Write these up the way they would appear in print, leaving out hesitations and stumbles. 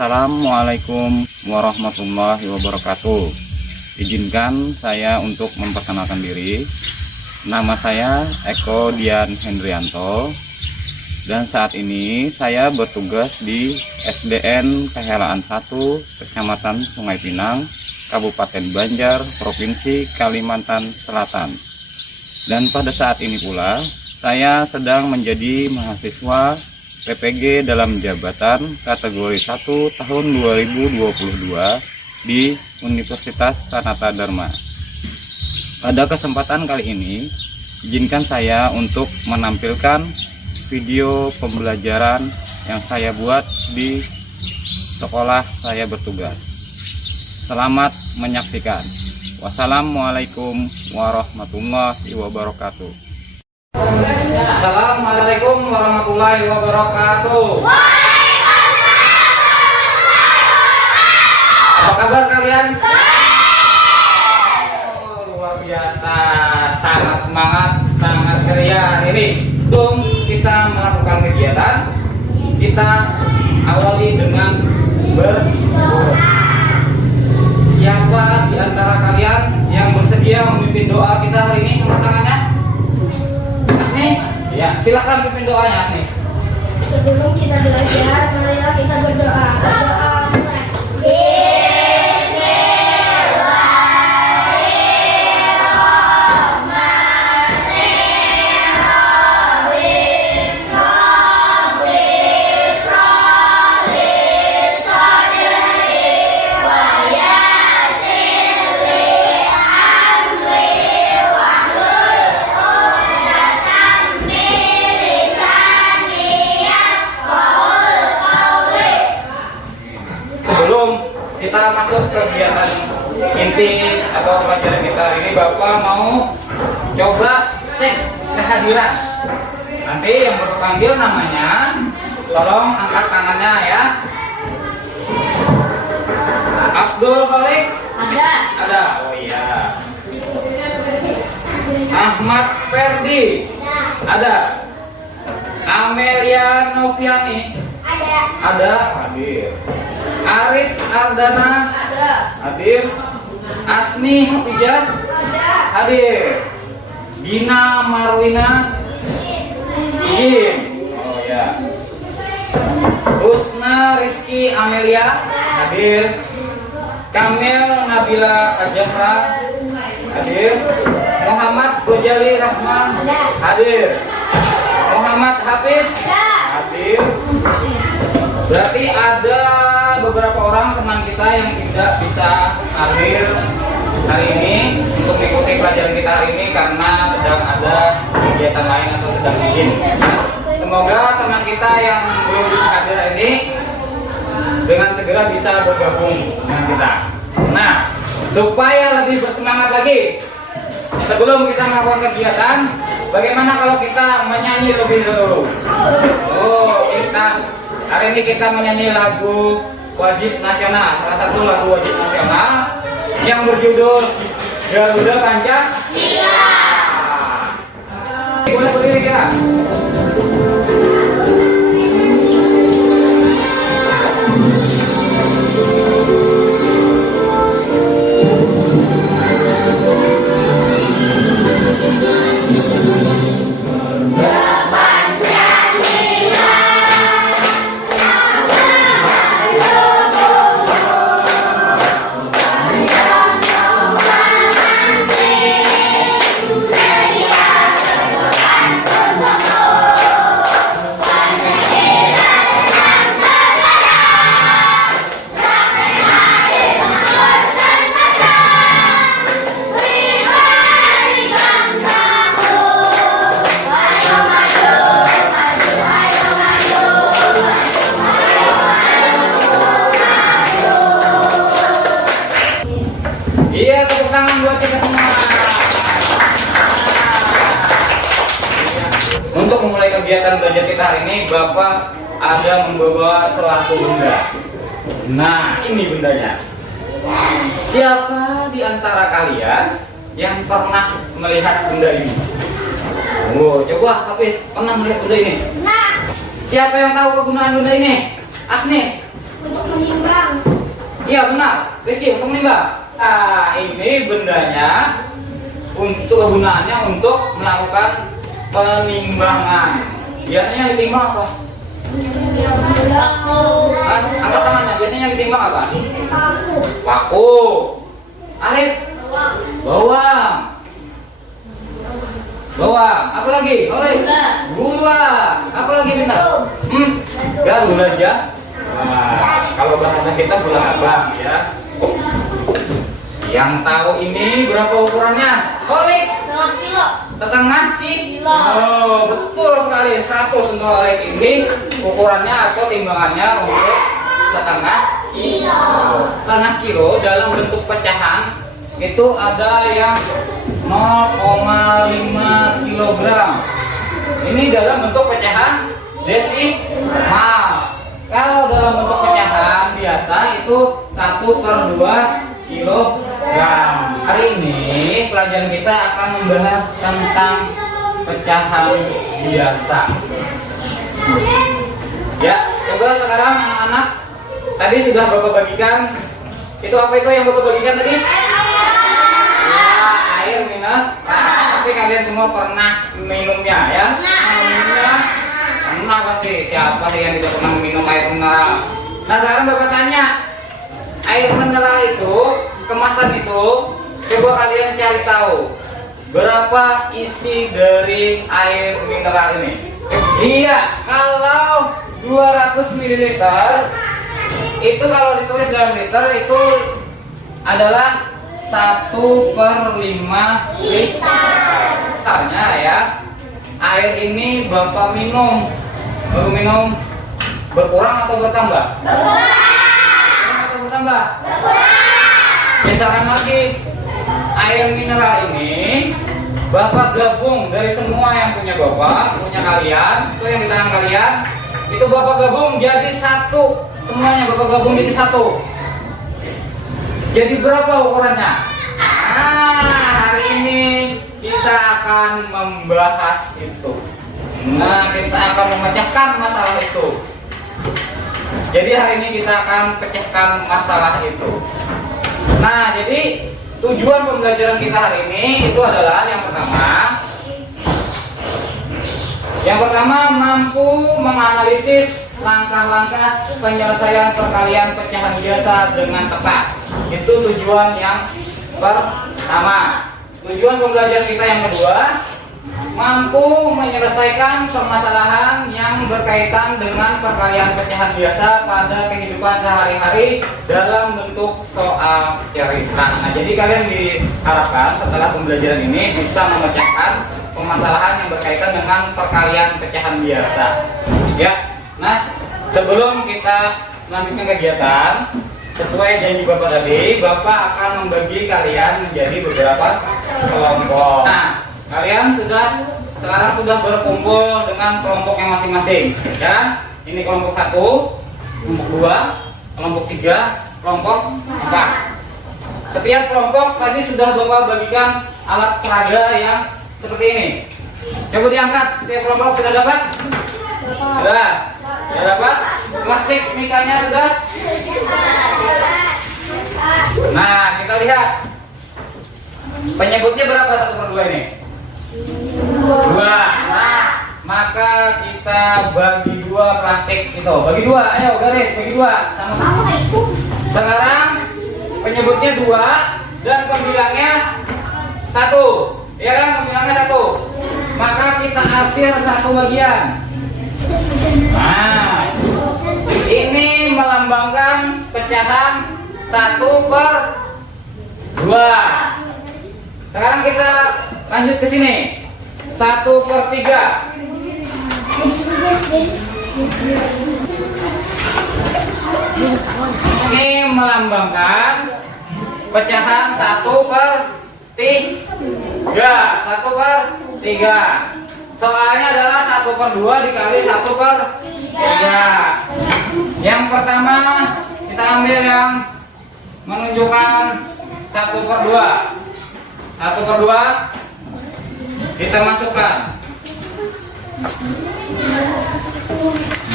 Assalamualaikum warahmatullahi wabarakatuh. Izinkan saya untuk memperkenalkan diri. Nama saya Eko Dian Hendrianto, dan saat ini saya bertugas di SDN Kehelaan 1, Kecamatan Sungai Pinang, Kabupaten Banjar, Provinsi Kalimantan Selatan. Dan pada saat ini pula saya sedang menjadi mahasiswa PPG dalam jabatan kategori 1 tahun 2022 di Universitas Sanata Dharma. Pada kesempatan kali ini, izinkan saya untuk menampilkan video pembelajaran yang saya buat di sekolah saya bertugas. Selamat menyaksikan. Wassalamualaikum warahmatullahi wabarakatuh. Assalamualaikum warahmatullahi wabarakatuh. Apa kabar kalian? Luar biasa, sangat semangat, sangat ceria hari ini. Sebelum kita melakukan kegiatan, kita awali dengan berdoa. Siapa di antara kalian yang bersedia memimpin doa kita hari ini? Angkat tangannya. Asni? Ya, silakan pimpin doanya, Asni. Sebelum kita belajar, marilah kita berdoa. Berdoa mulai. Kita masuk ke kegiatan inti atau pelajaran kita hari ini, Bapak mau coba cek kehadiran. Nanti yang berpanggil namanya, tolong angkat tangannya ya. Abdul Khalik? Ada. Oh iya. Ahmad Ferdi? Ada. Amelia Noviani? Ada. Hadir. Arif Ardana? Hadir. Asni Hafijah? Hadir. Dina Marwina? Izin. Oh ya. Husna Rizky Amelia? Hadir. Kamil Nabila Kajahra? Hadir. Muhammad Gojali Rahman? Hadir. Muhammad Hafiz? Hadir. Berarti ada beberapa orang teman kita yang tidak bisa hadir hari ini untuk mengikuti pelajaran kita hari ini karena sedang ada kegiatan lain atau sedang izin. Semoga teman kita yang belum bisa hadir hari ini dengan segera bisa bergabung dengan kita. Nah, supaya lebih bersemangat lagi, sebelum kita melakukan kegiatan, bagaimana kalau kita menyanyi lebih dulu? Hari ini kita menyanyi lagu wajib nasional, salah satu lagu wajib nasional yang berjudul Garuda Pancasila. Boleh berdiri kita? Iya, tepuk tangan buat kita semua. Untuk memulai kegiatan belajar kita hari ini, Bapak ada membawa suatu benda. Nah, ini bendanya. Siapa di antara kalian yang pernah melihat benda ini? Coba Hafiz, pernah melihat benda ini? Nah, Siapa yang tahu kegunaan benda ini? Asni? untuk menghindari Iya benar, Rizky untuk menimbang. Nah ini bendanya untuk kegunaannya untuk melakukan penimbangan. Biasanya yang ditimbang apa? Angkat tangannya. Biasanya yang ditimbang apa? Paku. Arif. Bawang. Bawang. Apa lagi? Gula. Apa lagi Bintang? Gak gula aja. Nah, kalau bahasa kita gula abang ya. Yang tahu ini berapa ukurannya? Olik. Setengah kilo. Oh, betul sekali. 100 untuk olik ini ukurannya atau timbangannya untuk setengah kilo. Setengah kilo dalam bentuk pecahan itu ada yang 0,5 kilogram. Ini dalam bentuk pecahan desimal. Kalau dalam bentuk pecahan biasa itu 1/2 kilogram. Hari ini pelajaran kita akan membahas tentang pecahan biasa. Ya, coba sekarang anak-anak tadi sudah Bapak bagikan. Itu apa itu yang Bapak bagikan tadi? Air mineral. Pasti kalian semua pernah minumnya ya? Minumnya pernah pasti. Siapa sih yang tidak pernah minum air mineral? Nah sekarang Bapak tanya, air mineral itu, kemasan itu, coba kalian cari tahu berapa isi dari air mineral ini? Iya, kalau 200 ml itu kalau ditulis dalam liter itu adalah 1/5 liter. Misalnya ya, air ini Bapak minum, baru minum berkurang atau bertambah? Berkurang atau bertambah? Misalkan lagi, air mineral ini Bapak gabung dari semua yang punya Bapak, punya kalian, itu yang di tangan kalian, itu Bapak gabung jadi satu, semuanya Bapak gabung jadi satu. Jadi berapa ukurannya? Nah, hari ini kita akan membahas itu. Nah, kita akan memecahkan masalah itu. Jadi hari ini kita akan pecahkan masalah itu. Nah, jadi tujuan pembelajaran kita hari ini itu adalah yang pertama mampu menganalisis langkah-langkah penyelesaian perkalian pecahan biasa dengan tepat. Itu tujuan yang pertama. Tujuan pembelajaran kita yang kedua, mampu menyelesaikan permasalahan yang berkaitan dengan perkalian pecahan biasa pada kehidupan sehari-hari dalam bentuk soal cerita. Nah, jadi kalian diharapkan setelah pembelajaran ini bisa memecahkan permasalahan yang berkaitan dengan perkalian pecahan biasa. Ya. Nah, sebelum kita melanjutkan kegiatan, sesuai janji Bapak tadi, Bapak akan membagi kalian menjadi beberapa kelompok. Nah, kalian sekarang sudah berkumpul dengan kelompoknya masing-masing, ya. Ini kelompok 1, kelompok 2, kelompok 3, kelompok 4. Setiap kelompok tadi sudah Bapak bagikan alat peraga yang seperti ini. Coba diangkat, setiap kelompok sudah dapat? Sudah dapat? Plastik mikanya sudah? Nah, kita lihat penyebutnya berapa 1/2 ini? 2. Nah, maka kita bagi 2 plastik itu. Bagi 2, ayo garis, bagi 2 sama-sama. Sekarang penyebutnya 2 dan pembilangnya 1. Ya kan, pembilangnya 1. Maka kita arsir 1 bagian. Nah, ini melambangkan pecahan 1/2. Sekarang kita lanjut ke sini. 1/3. Ini melambangkan pecahan 1/3. 1/3. Soalnya adalah 1/2 dikali 1/3. Yang pertama kita ambil yang menunjukkan 1/2. 1/2 kita masukkan.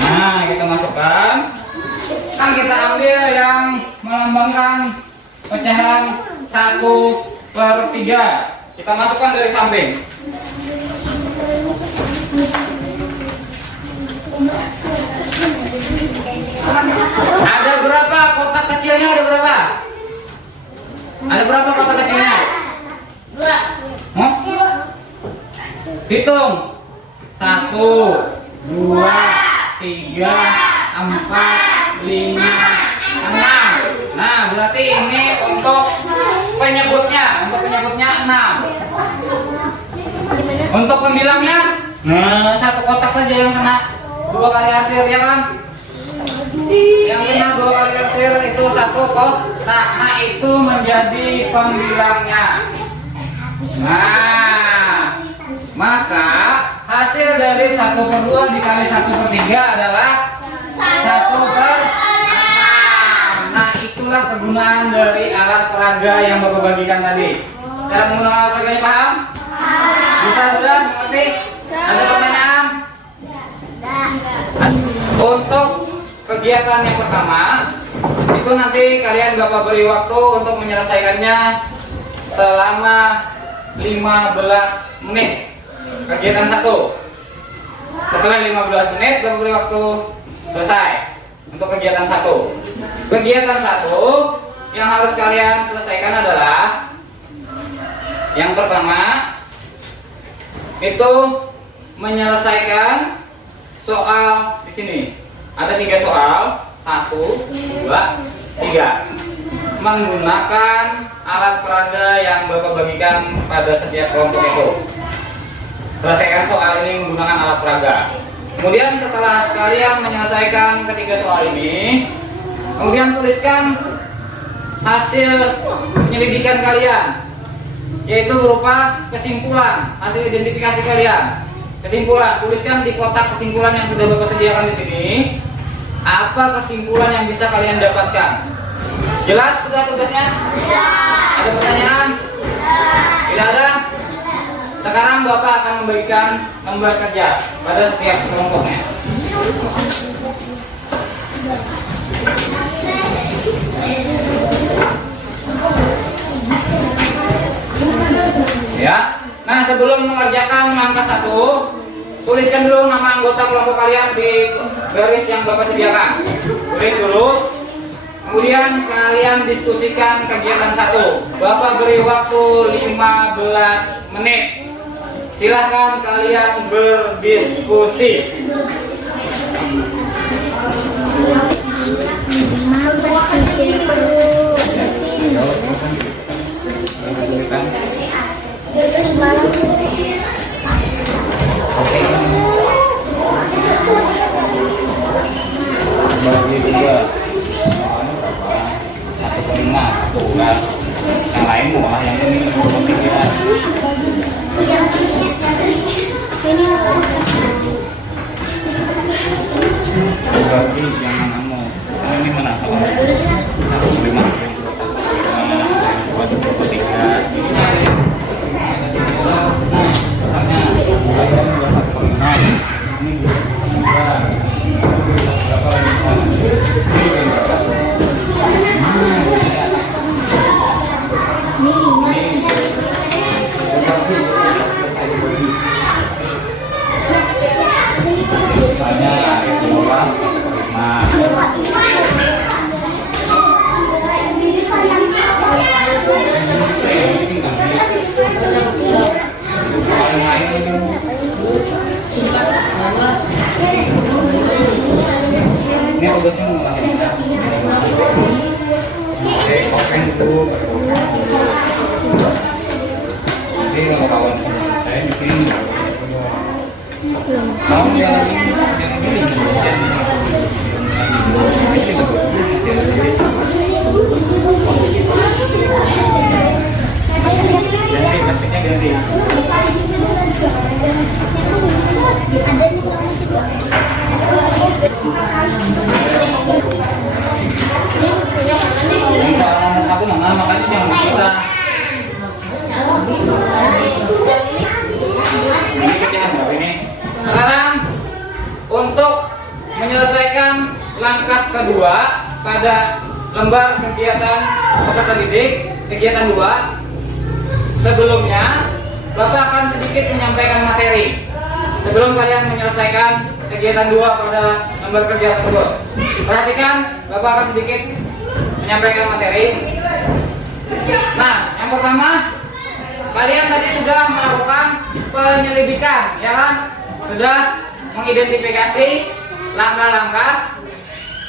Nah, kita masukkan. Kan kita ambil yang melambangkan pecahan 1/3. Kita masukkan dari samping. Ada berapa kotak kecilnya? Ada berapa? Ada berapa kotak kecilnya? Hah? Hitung. 1, 2, 3, 4, 5, 6. Nah, berarti ini untuk penyebutnya. Untuk penyebutnya 6. Untuk pembilangnya, nah, 1 kotak saja yang kena 2 kali arsir, ya kan? Yang kena 2 kali arsir itu 1 kotak. Nah, itu menjadi pembilangnya. Nah, maka hasil dari 1/2 dikali 1/3 adalah 1/6. Nah, itulah kegunaan dari alat peraga yang Bapak bagikan tadi. Cara menggunakan alat peraganya paham? Bisa sudah mengerti? Ada pertanyaan? Untuk kegiatan yang pertama, itu nanti kalian Bapak beri waktu untuk menyelesaikannya selama 15 menit. Kegiatan 1. Setelah 15 menit Bapak beri waktu selesai untuk kegiatan 1. Kegiatan 1 yang harus kalian selesaikan adalah yang pertama itu menyelesaikan soal di sini. Ada 3 soal, 1, 2, 3. Menggunakan alat peraga yang Bapak bagikan pada setiap kelompok itu. Selesaikan soal ini menggunakan alat peraga. Kemudian setelah kalian menyelesaikan ketiga soal ini, kemudian tuliskan hasil penyelidikan kalian, yaitu berupa kesimpulan, hasil identifikasi kalian. Kesimpulan, tuliskan di kotak kesimpulan yang sudah Bapak sediakan di sini. Apa kesimpulan yang bisa kalian dapatkan? Jelas sudah tugasnya? Ada pertanyaan? Tidak ada? Sekarang Bapak akan membagikan lembar kerja pada setiap kelompoknya. Ya. Nah, sebelum mengerjakan langkah 1, tuliskan dulu nama anggota kelompok kalian di garis yang Bapak sediakan. Tulis dulu. Kemudian kalian diskusikan kegiatan 1. Bapak beri waktu 15 menit. Silahkan kalian berdiskusi. Bagi 2. Satu kena tugas. Yang lain malah yang ini pikiran. Bagi jangan kamu. Ini mana? 1 makanya jangan bisa. Sekarang untuk menyelesaikan langkah kedua, peserta didik kegiatan 2. Sebelumnya, Bapak akan sedikit menyampaikan materi sebelum kalian menyelesaikan kegiatan 2 pada lembar kerja tersebut. Perhatikan, Bapak akan sedikit menyampaikan materi. Nah, yang pertama, kalian tadi sudah melakukan penyelidikan, ya kan? Sudah mengidentifikasi langkah-langkah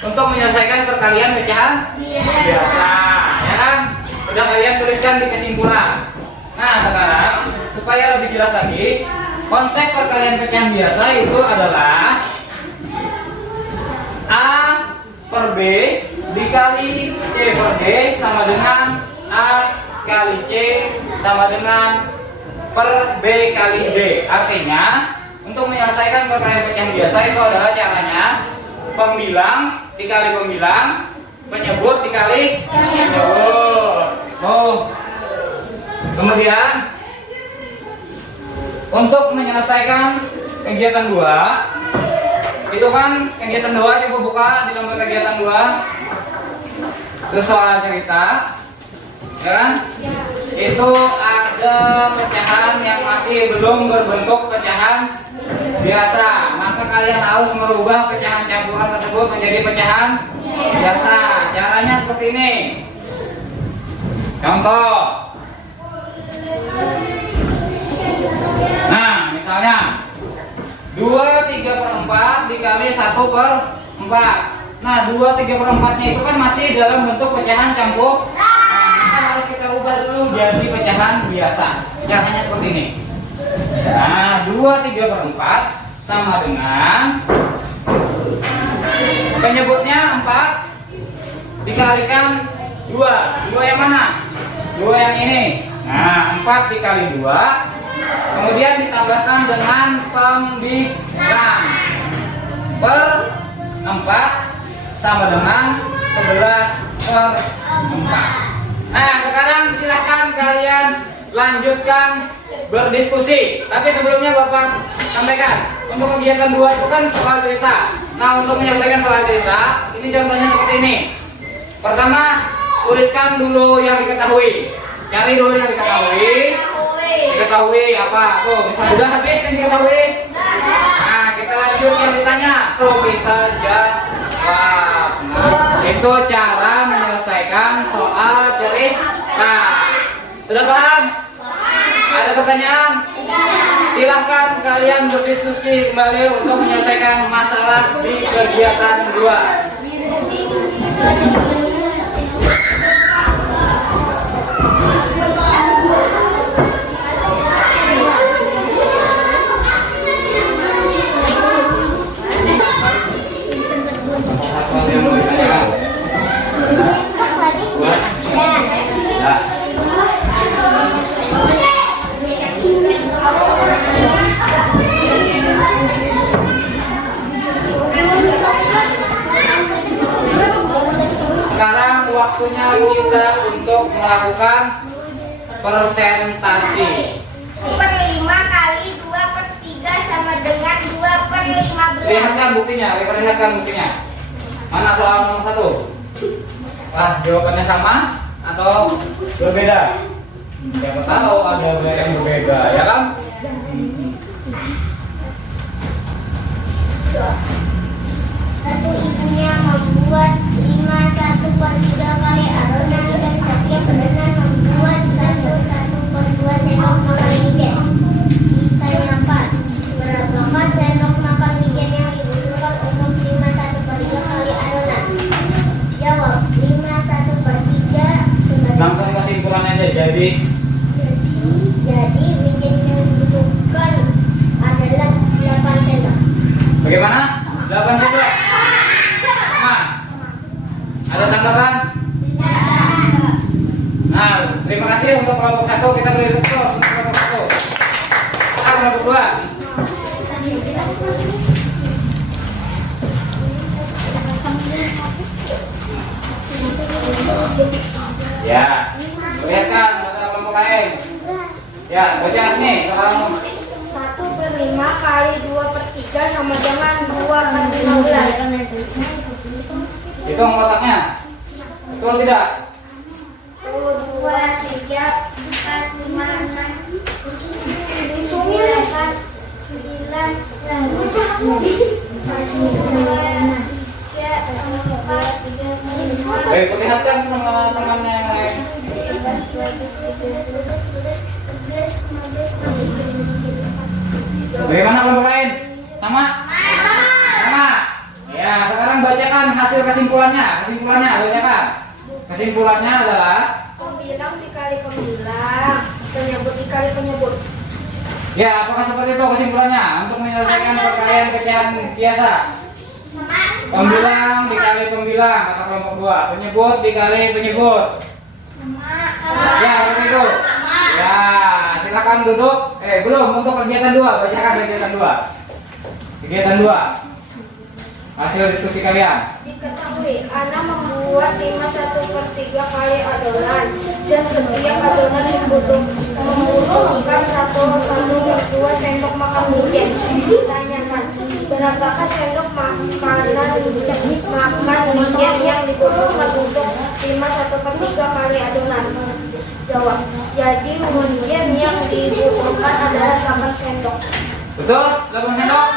untuk menyelesaikan perkalian pecahan biasa, ya kan? Sudah kalian tuliskan di kesimpulan. Nah, sekarang supaya lebih jelas lagi, konsep perkalian pecahan biasa itu adalah A per B dikali C per D sama dengan A kali C sama dengan per B kali D. Artinya, untuk menyelesaikan perkalian pecahan biasa itu adalah caranya pembilang dikali pembilang, penyebut dikali penyebut. Kemudian untuk menyelesaikan kegiatan 2, itu kan kegiatan 2, coba buka di lembar kegiatan 2. Itu soal cerita, ya kan? Itu ada pecahan yang masih belum berbentuk pecahan biasa, maka kalian harus merubah pecahan campuran tersebut menjadi pecahan biasa. Caranya seperti ini. Contoh. Nah, misalnya 2/3/4 dikali 1/4. Nah, 2/3/4-nya itu kan masih dalam bentuk pecahan campur. Nah, harus kita ubah dulu jadi pecahan biasa. Caranya seperti ini. Nah, 2/3/4 sama dengan penyebutnya 4 dikalikan 2. 2 yang mana? 2 yang ini. Nah, 4 dikali 2, kemudian ditambahkan dengan pembilang per 4 sama dengan 11/4. Nah, sekarang silahkan kalian lanjutkan berdiskusi. Tapi sebelumnya Bapak sampaikan, untuk kegiatan 2 itu kan soal cerita. Nah, untuk menyelesaikan soal cerita, ini contohnya seperti ini. Pertama, tuliskan dulu yang diketahui. Cari dulu yang diketahui. Diketahui apa? Tuh, misalnya sudah habis yang diketahui. Nah, kita lanjut yang ditanya. Tuh, kita jawab. Nah, itu cara menyelesaikan soal cerita. Sudah paham? Ada pertanyaan? Silahkan kalian berdiskusi kembali untuk menyelesaikan masalah di kegiatan 2. Sekarang waktunya kita untuk melakukan presentasi. 1/5 kali 2/3 sama dengan 2/15. Lihatkan buktinya, Mana soal nomor 1? Wah, jawabannya sama atau berbeda? Siapa tahu ada yang berbeda, ya kan? Satu ibunya membuat 1/3 kali adonan dan setiap adonan membuat 1/2 sendok makan wijen. Sisanya 4. Berapakah sendok makan wijen yang dibutuhkan untuk 1/3 kali adonan? Jawab, 1/3. Langsung kesimpulannya aja. Jadi wijen yang dibutuhkan adalah 8 sendok. bagaimana? 8 sendok. Sama. Ada tanggapan? Nah, terima kasih untuk kelompok 1. Kita beri tepuk tangan untuk kelompok 1. Sekarang kelompok 2. Ya, lihatkan pada kelompok lain. Ya, baca nih sekarang. 1/5 kali 2/3 sama dengan 2/15. Hitung kotaknya. Betul tidak? Baik, perlihatkan teman-temannya yang lain. Bagaimana kelompok lain? Sama? Sama. Ya, sekarang bacakan hasil kesimpulannya. Kesimpulannya bacakan. Kesimpulannya adalah Pembilang dikali pembilang, penyebut dikali penyebut. ya, apakah seperti itu kesimpulannya untuk menyelesaikan perkalian pecahan biasa? Pembilang dikali pembilang kata kelompok 2, penyebut dikali penyebut. Ya, seperti itu. Ya, silakan duduk. Belum untuk kegiatan 2, bacakan kegiatan 2. Kegiatan 2. Hasil diskusi kalian. Diketahui, Ana membuat 5/1/3 kali adonan dan setiap adonan membutuhkan 1/2 sendok makan wijen. Ditanyakan, berapakah sendok makan wijen yang dibutuhkan untuk 5/1/3 kali adonan? Jawab, jadi wijen yang dibutuhkan adalah 8 sendok. Betul? 8 sendok?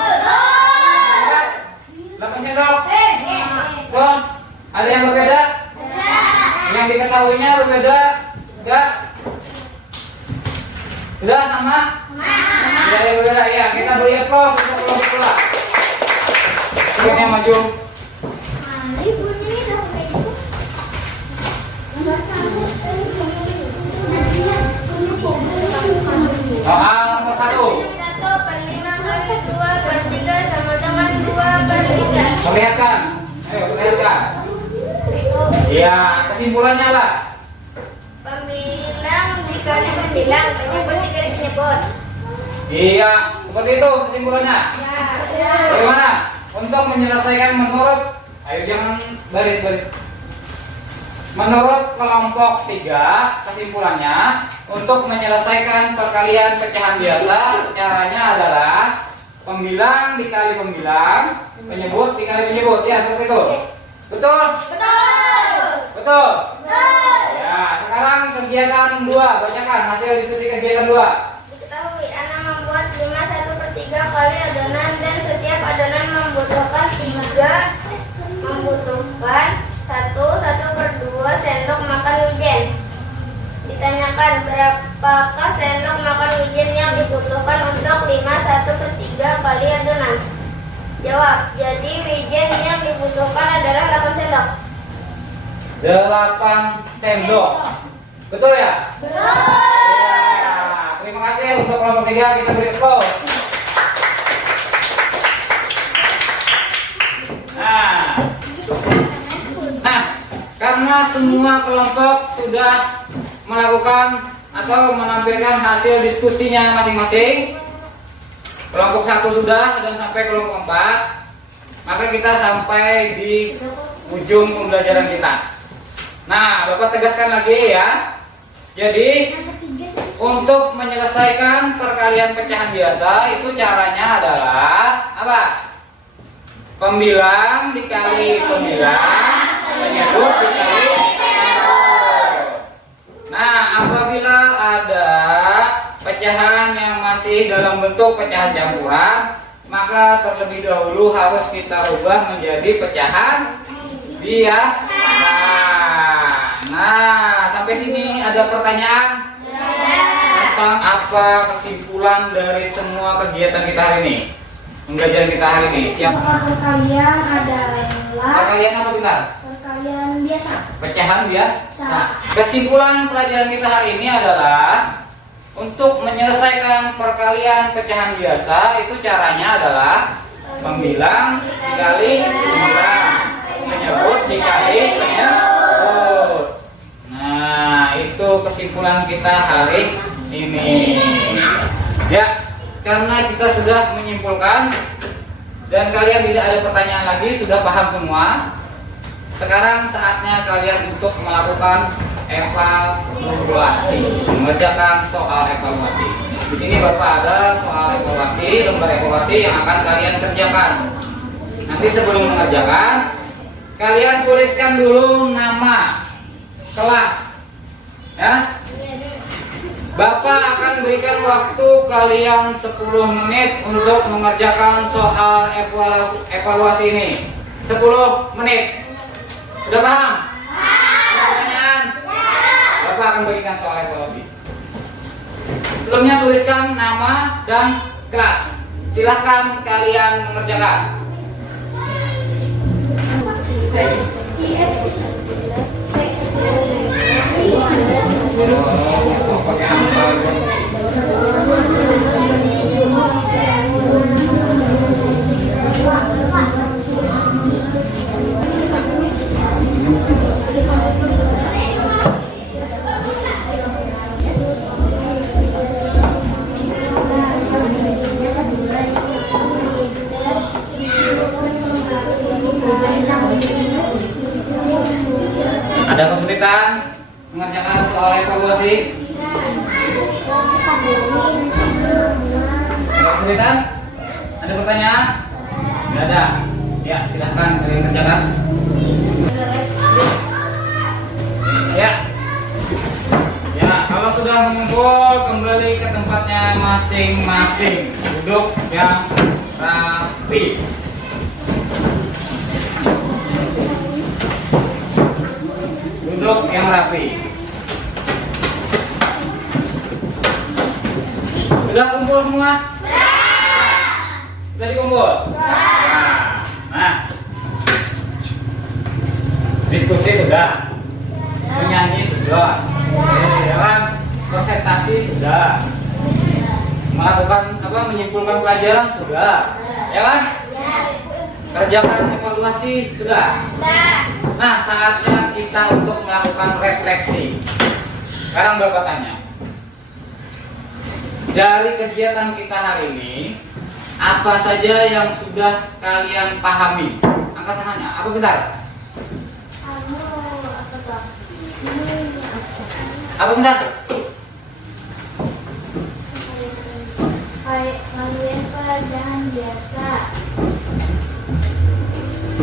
8 sendok? Betul? Ada yang berbeda? Yang diketahuinya berbeda? Enggak? Sudah sama? Tidak ada yang berbeda ya. Kita beri aplaus untuk kelompok pula. Sedikitnya maju. Soal nomor 1. 1/5/2/3 sama dengan 2/3. Perlihatkan. Ayo perlihatkan. Iya, kesimpulannya lah. Pembilang dikali pembilang, penyebut dikali penyebut. Iya, seperti itu kesimpulannya. Ya. Bagaimana? Untuk menyelesaikan menurut, ayo jangan baris. Menurut kelompok 3, kesimpulannya untuk menyelesaikan perkalian pecahan biasa, caranya adalah pembilang dikali pembilang, penyebut dikali penyebut. Ya, seperti itu. Betul? Betul. Ya, sekarang kegiatan 2, bacakan hasil diskusi kegiatan 2. Diketahui, Ana membuat 5/1/3 kali adonan dan setiap adonan membutuhkan 1/2 sendok makan wijen. Ditanyakan, berapakah sendok makan wijen yang dibutuhkan untuk 5/1/3 kali adonan? Jawab, jadi wijen yang dibutuhkan adalah 8 sendok. 8 sendok. Betul ya? Betul. Ya, terima kasih untuk kelompok 3, kita beri aplaus. Nah, karena semua kelompok sudah melakukan atau menampilkan hasil diskusinya masing-masing, kelompok 1 sudah dan sampai kelompok 4, maka kita sampai di ujung pembelajaran kita. Nah, Bapak tegaskan lagi ya. Jadi, untuk menyelesaikan perkalian pecahan biasa itu caranya adalah apa? Pembilang dikali pembilang, penyebut dikali penyebut. Nah, apabila ada pecahan yang masih dalam bentuk pecahan campuran, maka terlebih dahulu harus kita ubah menjadi pecahan biasa. Nah, sampai sini ada pertanyaan tentang apa kesimpulan dari semua kegiatan kita hari ini, pembelajaran kita hari ini. Siap? Perkalian adalah Perkalian apa benar? perkalian biasa. Pecahan biasa. Nah, kesimpulan pelajaran kita hari ini adalah untuk menyelesaikan perkalian pecahan biasa itu caranya adalah pembilang dikali pembilang, penyebut dikali penyebut. Nah, itu kesimpulan kita hari ini. Ya, karena kita sudah menyimpulkan dan kalian tidak ada pertanyaan lagi, sudah paham semua. Sekarang saatnya kalian untuk melakukan evaluasi, mengerjakan soal evaluasi. Di sini Bapak ada soal evaluasi, lembar evaluasi yang akan kalian kerjakan. Nanti sebelum mengerjakan, kalian tuliskan dulu nama kelas, ya. Bapak akan berikan waktu kalian 10 menit untuk mengerjakan soal evaluasi ini. 10 menit. Sudah paham? Ada pertanyaan? Bapak akan berikan soal evaluasi. Sebelumnya tuliskan nama dan kelas. Silahkan kalian mengerjakan. Ada kesulitan mengerjakan soal evaluasi? Ada kesulitan? Ada pertanyaan? Tidak ada. Ya, silahkan kalian kerjakan. Ya. Ya, kalau sudah mengumpul, kembali ke tempatnya masing-masing. Duduk yang rapi. Duduk yang rapi. Sudah kumpul semua? Sudah dikumpul? Nah, diskusi sudah, menyanyi sudah, di dalam presentasi sudah, melakukan menyimpulkan pelajaran sudah, ya kan? Kerjakan evaluasi sudah. Nah, saatnya kita untuk melakukan refleksi. Sekarang Bapak tanya, dari kegiatan kita hari ini, apa saja yang sudah kalian pahami? Angkat tangannya. Apa bentar? Apa bentar? Kalian pelajaran biasa.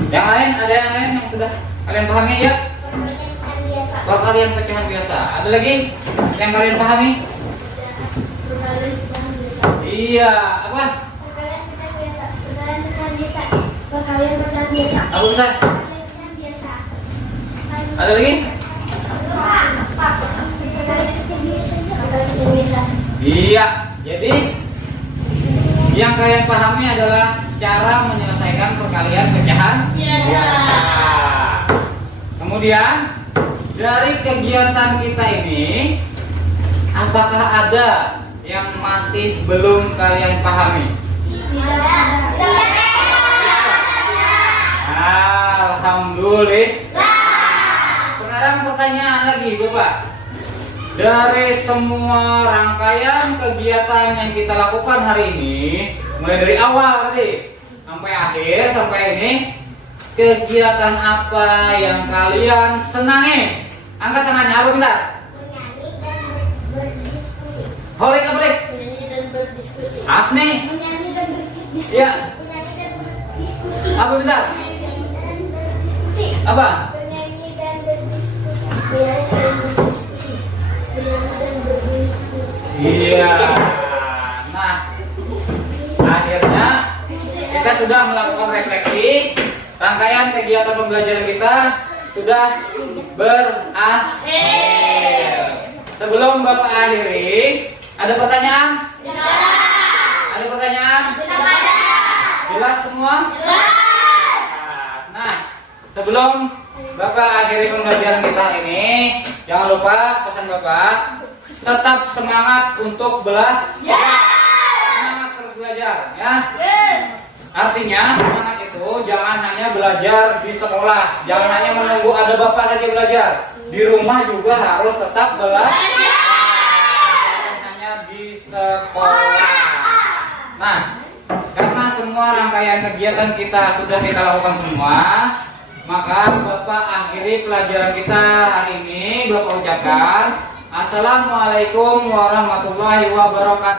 Yang lain, ada yang lain yang sudah kalian pahami ya? Perkalian biasa. Perkalian pecahan biasa. Ada lagi yang kalian pahami? Perkalian pecahan biasa. Iya, apa? Perkalian pecahan biasa. Perkalian pecahan biasa. Perkalian pecahan biasa. Apa bentar? Perkalian pecahan biasa. Ada lagi? Perkalian pecahan biasa. Perkalian pecahan biasa. Iya, jadi yang kalian pahami adalah cara menyelesaikan perkalian pecahan biasa. Kemudian dari kegiatan kita ini, apakah ada yang masih belum kalian pahami? Alhamdulillah. Sekarang pertanyaan lagi, Bapak. Dari semua rangkaian kegiatan yang kita lakukan hari ini, mulai dari awal tadi sampai akhir, sampai ini, kegiatan apa yang kalian senangi? Angkat tangannya, apa bentar? Menyanyi dan berdiskusi. Holik apa holik? Menyanyi dan berdiskusi. Asni? Menyanyi dan berdiskusi. Iya. Menyanyi dan berdiskusi. Apa bentar? Menyanyi dan berdiskusi. Apa? Bernyanyi dan berdiskusi. Bernyanyi dan berdiskusi. Bernyanyi dan berdiskusi. Iya. Nah, akhirnya kita sudah melakukan refleksi. Rangkaian kegiatan pembelajaran kita sudah berakhir. Sebelum Bapak akhiri, ada pertanyaan? Ada pertanyaan? Jelas semua? Nah, sebelum Bapak akhiri pembelajaran kita ini, jangan lupa pesan Bapak, tetap semangat untuk belajar. Semangat terus belajar, ya. Artinya semangat itu jangan hanya belajar di sekolah, jangan hanya menunggu ada Bapak saja belajar. Di rumah juga harus tetap belajar. Jangan hanya di sekolah. Nah, karena semua rangkaian kegiatan kita sudah kita lakukan semua, maka Bapak akhiri pelajaran kita hari ini. Bapak ucapkan Assalamualaikum warahmatullahi wabarakatuh.